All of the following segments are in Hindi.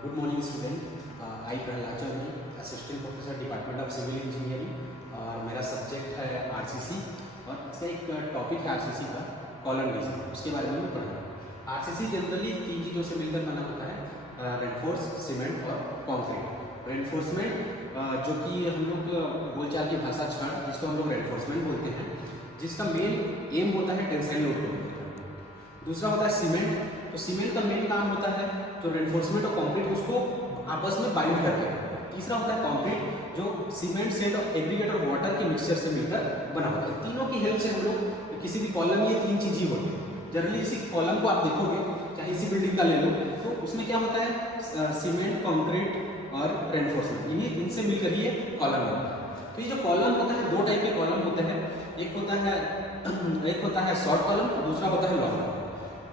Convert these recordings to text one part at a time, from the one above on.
Good morning student. I Prahlad Chaudhary, assistant professor department of civil engineering और मेरा सब्जेक्ट है आरसीसी और इसका एक टॉपिक है आरसीसी का कॉलम डिजाइन, उसके बारे में मैं पढ़ रहा हूँ। आरसीसी जनरली तीन चीज़ों से मिलकर बना होता है, रेनफोर्स, सीमेंट और कॉन्क्रीट। रेनफोर्समेंट जो कि हम लोग बोलचाल की भाषा छड़, जिसको हम लोग रेनफोर्समेंट बोलते हैं, जिसका मेन एम होता है टेंसाइल लोड को कम करना। दूसरा होता है सीमेंट। तो सीमेंट का मेन काम होता है जो रेनफोर्समेंट और कंक्रीट उसको आपस में बाइंड करके रखना। तीसरा होता है कंक्रीट जो सीमेंट, सेंड और एग्रीगेट और वाटर के मिक्सचर से मिलकर बना होता है। तीनों की हेल्प से हम लोग किसी भी कॉलम, ये तीन चीज़ ही होती है। जनरली इसी कॉलम को आप देखोगे, चाहे इसी बिल्डिंग का ले लो, तो उसमें क्या होता है, सीमेंट, कंक्रीट और रेनफोर्समेंट, इनसे मिलकर ये कॉलम बनता है। तो ये जो कॉलम होता है, दो टाइप के कॉलम होते हैं। एक होता है शॉर्ट कॉलम, दूसरा होता है लॉन्ग कॉलम।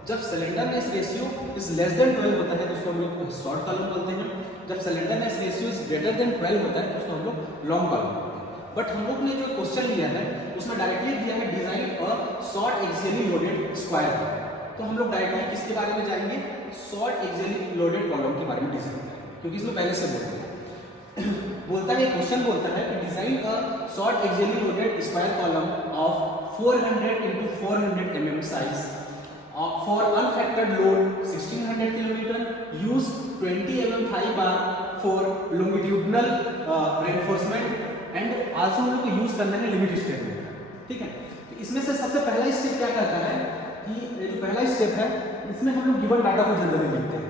जब slenderness ratio is less than 12 होता है तो उसको हम लोग शॉर्ट कॉलम बोलते हैं। जब slenderness ratio is greater than 12 होता है तो उसको हम लोग लॉन्ग कॉलम बोलते हैं। बट हम लोग ने जो क्वेश्चन लिया है उसमें डायरेक्टली दिया है डिजाइन और शॉर्ट एक्सियली लोडेड स्क्वायर। तो हम लोग डायरेक्टली किसके बारे में जाएंगे, शॉर्ट एक्सियली लोडेड कॉलम के बारे में डिजाइन करेंगे, क्योंकि इसमें पहले से बोलते हैं बोलता है, क्वेश्चन बोलता है कि design a short axially loaded square column of 400 into 400 mm size for unfactored load 1600 km, use 20 mm 5 bar for longitudinal reinforcement and also हम लोग को यूज करना है लिमिट स्टेप में। ठीक है, तो इसमें से सबसे पहला स्टेप क्या कहता है कि जो पहला स्टेप है इसमें हम लोग गिवन डाटा को जनरली लिखते हैं।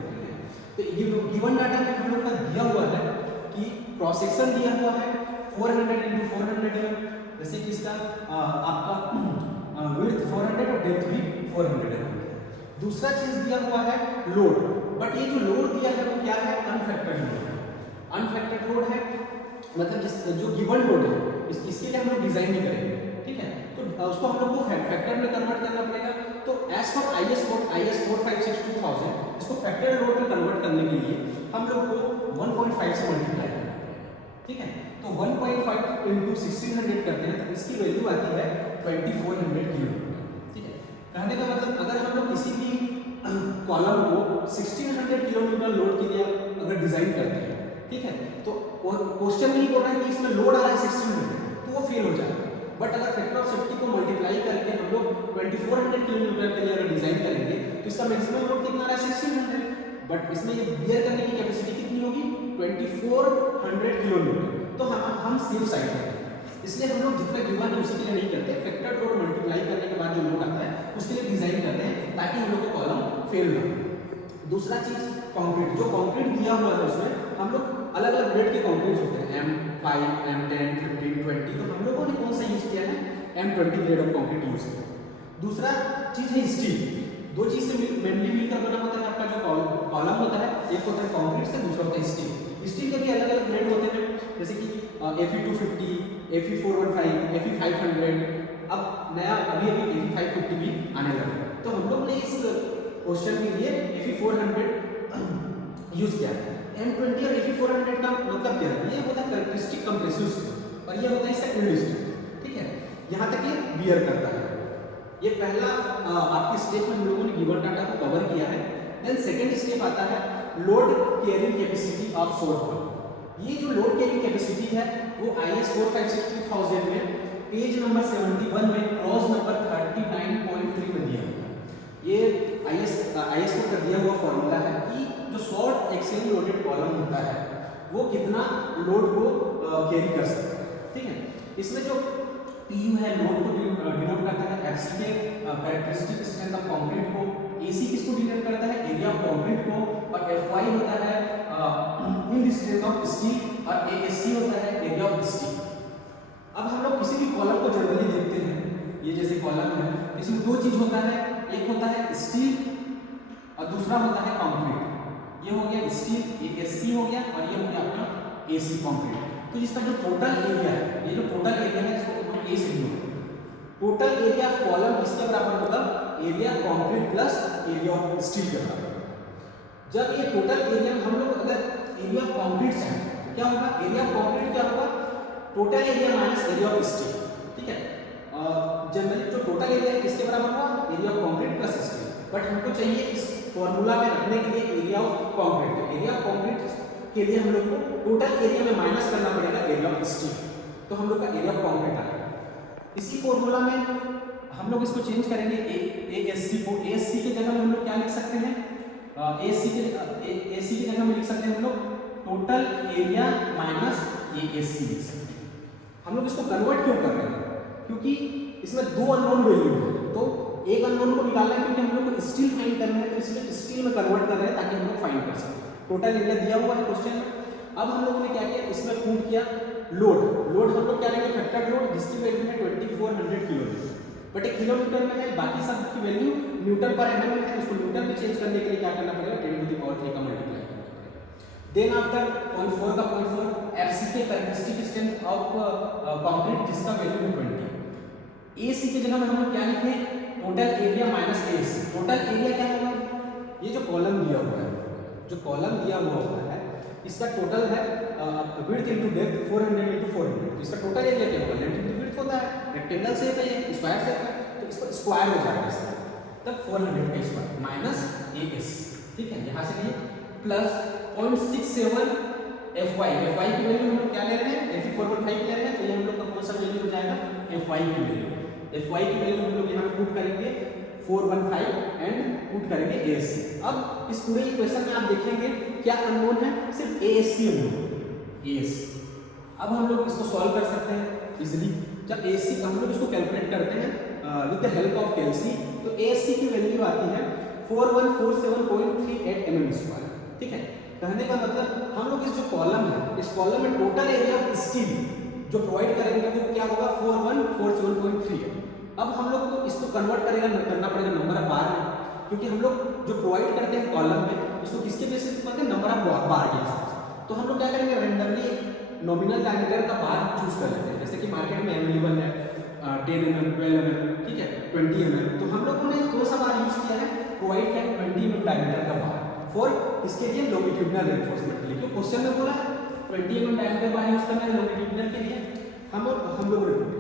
तो गिवन डाटा में हम लोग का दिया हुआ है कि क्रॉस सेक्शन दिया हुआ है 400 into 400 mm, जैसे कि इसका आपका विड्थ 400 और डेप्थ भी 400 है। दूसरा चीज दिया हुआ है लोड, बट ये जो लोड दिया है वो क्या है, अनफैक्टर्ड लोड है। अनफैक्टर्ड लोड है मतलब जो गिवन लोड है इसके लिए हम लोग डिजाइन नहीं करेंगे। ठीक है, तो उसको हम लोग को फैक्टर में कन्वर्ट करना पड़ेगा। तो as per IS code IS 456-2000 इसको फैक्टर लोड में कन्वर्ट करने के लिए हम लोग को 1.5 से मल्टीप्लाई करना पड़ेगा। ठीक है, तो 1.5 into 1600 करते हैं तो इसकी वैल्यू आती है 2400 किलोमीटर। कहने का मतलब अगर हम लोग किसी भी कॉलम को 1600 किलोमीटर लोड के लिए अगर डिजाइन करते हैं, ठीक है, तो क्वेश्चन नहीं बोल रहा है कि इसमें लोड आ रहा है 1600, तो वो फेल हो जाएगा। बट अगर फैक्टर ऑफ सेफ्टी को मल्टीप्लाई करके हम लोग 2400 किलोमीटर के लिए अगर डिजाइन करेंगे तो इसका मैक्सिमम लोड कितना आ रहा है, 1600। बट इसमें ये बियर करने की कैपेसिटी कितनी होगी, 2400 किलोमीटर। तो हम सेफ साइड में, इसलिए हम लोग जितना गिवन है उसी के लिए नहीं करते, फैक्टर लोड मल्टीप्लाई करने के बाद जो लोड आता है उसके लिए डिजाइन करते हैं ताकि हम लोग को कॉलम फेल ना हो। दूसरा चीज कंक्रीट, जो कंक्रीट दिया हुआ है उसमें हम लोग अलग अलग ग्रेड के कंक्रीट होते हैं, M5, M10, 15, 20। तो हम लोगों ने कौन सा यूज किया है, M20 grade of concrete use किया। दूसरा चीज है स्टील। दो चीज से मेनली मिलकर बना होता है आपका जो कॉलम होता है, एक होता है कंक्रीट से, दूसरा होता है स्टील। स्टील के भी अलग अलग ग्रेड होते हैं, जैसे कि Fe250, Fe415, Fe500। अब नया अभी Fe550 भी आने लगा। तो हम लोग ने इस क्वेश्चन के लिए Fe400 यूज किया है। M20 और Fe400 का मतलब क्या है, ये होता है कैरेक्टरिस्टिक कंप्रेसिव स्ट्रेंथ और ये होता है इसका यील्ड स्ट्रेंथ। ठीक है, यहाँ तक ये बियर करता है। ये पहला आपके स्टेप में हम लोगों ने गिवन डाटा को कवर किया है। देन सेकेंड स्टेप आता है load carrying capacity of short column. ये जो लोड कैरिंग कैपेसिटी है वो IS 456-2000 में पेज नंबर 71 में क्लॉज नंबर 39.3 में दिया हुआ है। ये IS को कर दिया हुआ फॉर्मूला है कि जो शॉर्ट एक्सियल लोडेड कॉलम होता है वो कितना लोड को कैरी कर सकता है। ठीक है, इसमें जो PU है लोड को डिनोट करता है, FC के कैरेक्टरिस्टिक स्ट्रेंथ ऑफ कंक्रीट को, AC किसको डिनोट करता है, एरिया ऑफ कंक्रीट को, और FY होता है इन स्ट्रेंथ ऑफ स्टील और ASC होता है एरिया ऑफ स्टील। अब हम लोग किसी भी कॉलम को जनरली देखते हैं, ये जैसे कॉलम है इसमें दो चीज होता है, एक होता है स्टील और दूसरा होता है कंक्रीट। ये हो गया स्टील, ASC हो गया, और ये हो गया अपना AC कंक्रीट। तो जिसका जो टोटल एरिया है, ये जो टोटल एरिया है इसको हम A से डिनोट करते हैं। टोटल एरिया ऑफ कॉलम किसके बराबर होगा, area concrete plus area of steel के बराबर होगा। जब ये टोटल एरिया हम लोग अगर एरिया ऑफ कंक्रीट चाहें तो क्या होगा, एरिया ऑफ कंक्रीट क्या होगा, total area minus area of steel. ठीक है, जनरली जो टोटल एरिया है किसके बराबर होगा, area of concrete plus steel. But हमको चाहिए इस फॉर्मूला में रखने के लिए एरिया ऑफ कॉन्क्रीट। तो एरिया ऑफ कॉन्क्रीट के लिए हम लोग को टोटल एरिया में माइनस करना पड़ेगा एरिया ऑफ स्टील, तो हम लोग का एरिया ऑफ कॉन्क्रीट आएगा। इसी फॉर्मूला में हम लोग इसको चेंज करेंगे ASC को, ASC की जगह में हम लोग क्या लिख सकते हैं, ASC की जगह में लिख सकते हैं हम लोग टोटल एरिया माइनस ASC लिख सकते हैं। हम लोग इसको कन्वर्ट क्यों कर रहे हैं, क्योंकि इसमें दो अननोन वैल्यू है, तो एक अननोन को निकालना है क्योंकि हम लोग को स्टील फाइंड करना है, तो इसलिए स्टील में कन्वर्ट कर रहे हैं ताकि हम लोग फाइंड कर सकें। टोटल एरिया दिया हुआ है क्वेश्चन में। अब हम लोगों ने क्या किया, इसमें पुट किया लोड हम लोग क्या लेंगे, फैक्टर लोड, जिसकी वैल्यू है 2400 किलोमीटर, बट एक किलोमीटर में है, बाकी सब की वैल्यू न्यूटन पर एमएम में है, उसको न्यूटन में चेंज करने के लिए क्या करना पड़ेगा, 10⁻³ का मल्टीप्लाई करना पड़ेगा। देन आफ्टर 0.4 का 0.4 FC के कैरेक्टरिस्टिक स्ट्रेंथ ऑफ कंक्रीट जिसका वैल्यू है 20। AC की जगह में हम लोग क्या लिखे, total area minus AC। Total area क्या होगा, ये जो कॉलम दिया हुआ है, जो कॉलम दिया हुआ है इसका टोटल है विड्थ इनटू डेप्थ 400 × 400, तो इसका टोटल एरिया क्या होगा, लेंथ इनटू विड्थ होता है, रेक्टेंगल शेप है ये, स्क्वायर शेप है, तो इसका स्क्वायर हो जाएगा इसका, तब 400 का स्क्वायर माइनस AS, ठीक है। यहाँ से लिए प्लस 0.67 FY की वैल्यू हम लोग क्या ले रहे हैं, Fe415 ले रहे हैं, तो ये हम लोग का कौन सा वैल्यू हो जाएगा, FY की वैल्यू। FY की वैल्यू हम लोग यहाँ पे पुट करेंगे 415 एंड पुट करेंगे ASC। अब इस पूरे इक्वेशन में आप देखेंगे क्या अननोन है, सिर्फ ASC अननोन, ASC। अब हम लोग इसको सॉल्व कर सकते हैं इजीली। जब ASC हम लोग इसको कैलकुलेट करते हैं विद द हेल्प ऑफ कैलसी, तो ASC की वैल्यू आती है 4147.38 mm², ठीक है। कहने का मतलब हम लोग इस जो कॉलम है, इस कॉलम में टोटल एरिया ऑफ स्टील जो प्रोवाइड करेंगे वो क्या होगा, 4147.38। अब हम लोग को इसको कन्वर्ट करना पड़ेगा नंबर ऑफ बार में, क्योंकि हम लोग जो प्रोवाइड करते हैं कॉलम में उसको किसके बेसिस पे करते हैं, नंबर ऑफ बार के हिसाब से। तो हम लोग क्या करेंगे, रेंडमली नॉमिनल डायमीटर का बार चूज कर लेते हैं, जैसे कि मार्केट में अवेलेबल है 10 mm, 12 mm, ठीक है, 20 mm। तो हम लोगों ने कौन सा बार यूज किया है, प्रोवाइड किया 20 mm डायमीटर का बार फॉर इसके लिए लॉन्गिट्यूडिनल रेनफोर्समेंट के लिए, क्यों क्वेश्चन में बोला 20 mm डायमीटर बार यूज करना है लॉन्गिट्यूडिनल के लिए, हम लोग ने।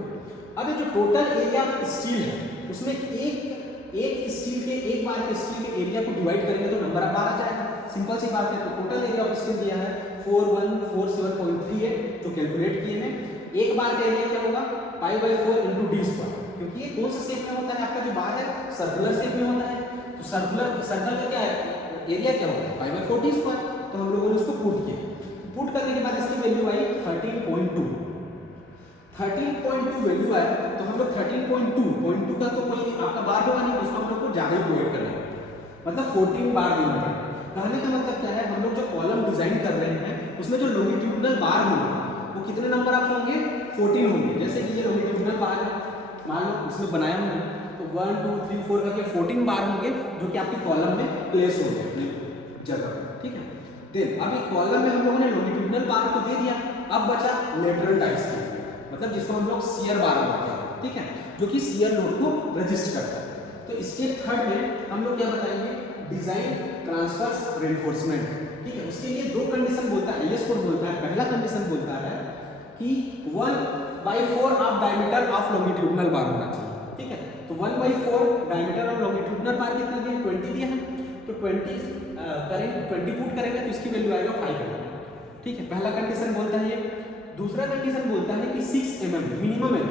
अब जो टोटल एरिया स्टील है उसमें एक स्टील के एक बार के स्टील के एरिया को डिवाइड करेंगे तो नंबर ऑफ बार आ जाएगा, सिंपल सी बात है। तो टोटल एरिया ऑफ स्टील दिया है 4147.38, तो कैलकुलेट किए हैं। एक बार का एरिया क्या होगा, π/4 × d², क्योंकि ये कौन सा शेप में होता है, आपका जो बार है सर्कुलर शेप में होता है, तो सर्कल का क्या है, एरिया क्या होता है π/4 d²। तो हम लोगों ने उसको पुट किया, पुट करने के बाद इसकी वैल्यू आई 13.2 वैल्यू आए, तो हम लोग 13.2 का तो कोई आपका बार होगा नहीं, उसको हम लोग को ज़्यादा ही प्रोवाइड करना है, मतलब 14 बार देना पड़ेगा। कहने का मतलब क्या है, हम लोग जो कॉलम डिजाइन कर रहे हैं उसमें जो लॉन्गिट्यूडिनल बार होंगे वो कितने नंबर ऑफ होंगे, 14 होंगे। जैसे कि ये लॉन्गिट्यूडिनल बार मान लो इसमें बनाया हमने, तो 1 2 3 4 करके 14 बार होंगे जो कि आपकी कॉलम में प्लेस होंगे अपनी जगह, ठीक है। देन अभी कॉलम में हम लोगों ने लॉन्गिट्यूडिनल बार को दे दिया, अब बचा लेटरल टाइप्स की, मतलब जिसको हम लोग शियर बार बोलते हैं, ठीक है, जो कि शियर लोड को रजिस्ट करता है। तो इसके थर्ड में हम लोग क्या बताएंगे, डिजाइन ट्रांसवर्स रेनफोर्समेंट, ठीक है। उसके लिए दो कंडीशन बोलता है, IS कोड बोलता है। पहला कंडीशन बोलता है कि 1/4 ऑफ डायमीटर ऑफ लॉन्गिट्यूडिनल बार होना चाहिए, ठीक है। तो 1/4 डायमीटर ऑफ लॉन्गिट्यूडिनल बार कितना दिया, 20 दिया है, तो 20 पुट करेंगे तो इसकी वैल्यू आएगा 5 mm, ठीक है। पहला कंडीशन बोलता है ये। दूसरा कंडीशन बोलता है कि 6 mm मिनिमम है।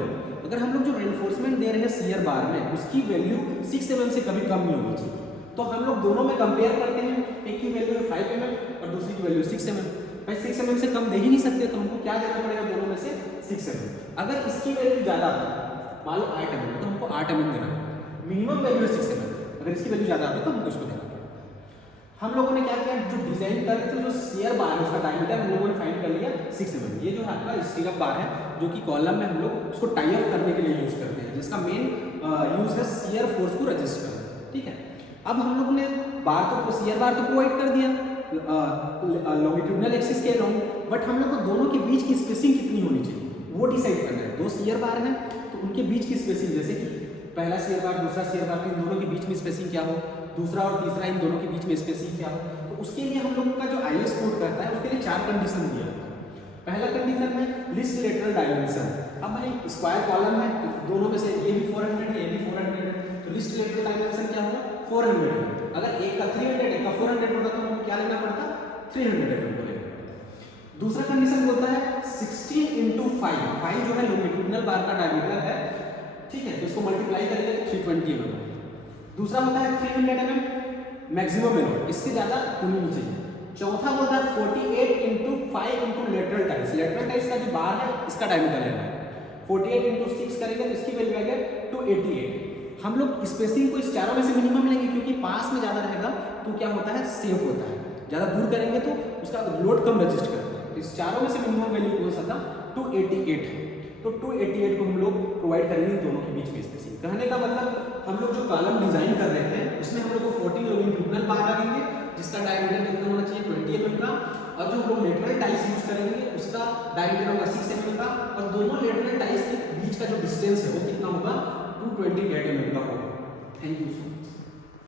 अगर हम लोग जो रेनफोर्समेंट दे रहे हैं शियर बार में उसकी वैल्यू 6 mm से कभी कम नहीं होनी चाहिए, तो हम लोग दोनों में कंपेयर करते हैं, एक की वैल्यू है 5 mm और दूसरी की वैल्यू 6 mm। भाई 6 mm से कम दे ही नहीं सकते, तो हमको क्या देना पड़ेगा, दोनों में से 6 mm। अगर इसकी वैल्यू ज़्यादा आता है, मान लो 8 mm, तो हमको 8 mm देना पड़ेगा, मिनिमम वैल्यू है 6 mm। अगर इसकी वैल्यू ज़्यादा आता है तो हमको उसको देना पड़ेगा। हम लोगों ने क्या किया, जो डिजाइन कर रहे थे, जो शियर बार है उसका डायमीटर हम लोगों ने फाइंड कर लिया 6 mm। ये जो है आपका स्टीरअप बार है जो कि कॉलम में हम लोग उसको टाई अप करने के लिए यूज करते हैं, जिसका मेन यूज है शियर फोर्स को रजिस्ट करना, ठीक है। अब हम लोग ने बार तो शियर बार तो प्रोवाइड कर दिया लॉन्गिट्यूडिनल एक्सिस के अलोंग, बट हम लोग को दोनों के बीच की स्पेसिंग कितनी होनी चाहिए वो डिसाइड करना है। दो शियर बार हैं तो उनके बीच की स्पेसिंग, जैसे कि पहला शियर बार दूसरा शियर बार, इन दोनों के बीच में स्पेसिंग क्या हो, दूसरा और तीसरा इन दोनों के बीच में स्पेसिंग क्या हो। तो उसके लिए हम लोगों का जो IS कोड करता है उसके लिए 4 कंडीशन दिया। पहला कंडीशन है लिस्ट लेटरल डायमेंशन। अब भाई स्क्वायर कॉलम है तो दोनों में से ये भी 400 है, ये भी 400 है, तो लिस्ट लेटरल डायमेंशन क्या होगा, 400 है। अगर एक का 300 एक का 400 होगा तो हमको क्या लेना पड़ता, 300 mm को लेना पड़ता। दूसरा कंडीशन बोलता है 16 इंटू 5 जो है लॉन्गिट्यूडिनल बार का डायमीटर है, ठीक है, तो इसको मल्टीप्लाई करेंगे 320 mm। दूसरा होता है 300 mm मैक्सिमम एलोड, इससे ज़्यादा होनी नहीं चाहिए। चौथा बोलता है 48 इंटू 5 इंटू लेटरल टाइस, लेटरल टाइस का जो बार है इसका डायमीटर लेना है, 48 इंटू 6 करेंगे तो इसकी वैल्यू आएगा 288। हम लोग स्पेसिंग को इस चारों में से मिनिमम लेंगे, क्योंकि पास में ज़्यादा रहेगा तो क्या होता है, सेफ होता है, ज़्यादा दूर करेंगे तो उसका लोड कम रजिस्ट करता है। इस चारों में से मिनिमम वैल्यू कौन सा था, 288 है, तो 288 को हम लोग प्रोवाइड करेंगे दोनों के बीच में स्पेसिंग। कहने का मतलब हम लोग जो कॉलम डिजाइन कर रहे थे उसमें हम लोग को 14 लॉन्गिट्यूडिनल बार लगेंगे, जिसका डायमीटर कितना होना चाहिए, 20 mm का, और जो हम लोग लेटरल टाइस यूज करेंगे उसका डायमीटर होगा 6 mm का, और दोनों लेटरल टाइस के बीच का जो डिस्टेंस है वो कितना होगा, 228 mm का होगा। Thank you so much.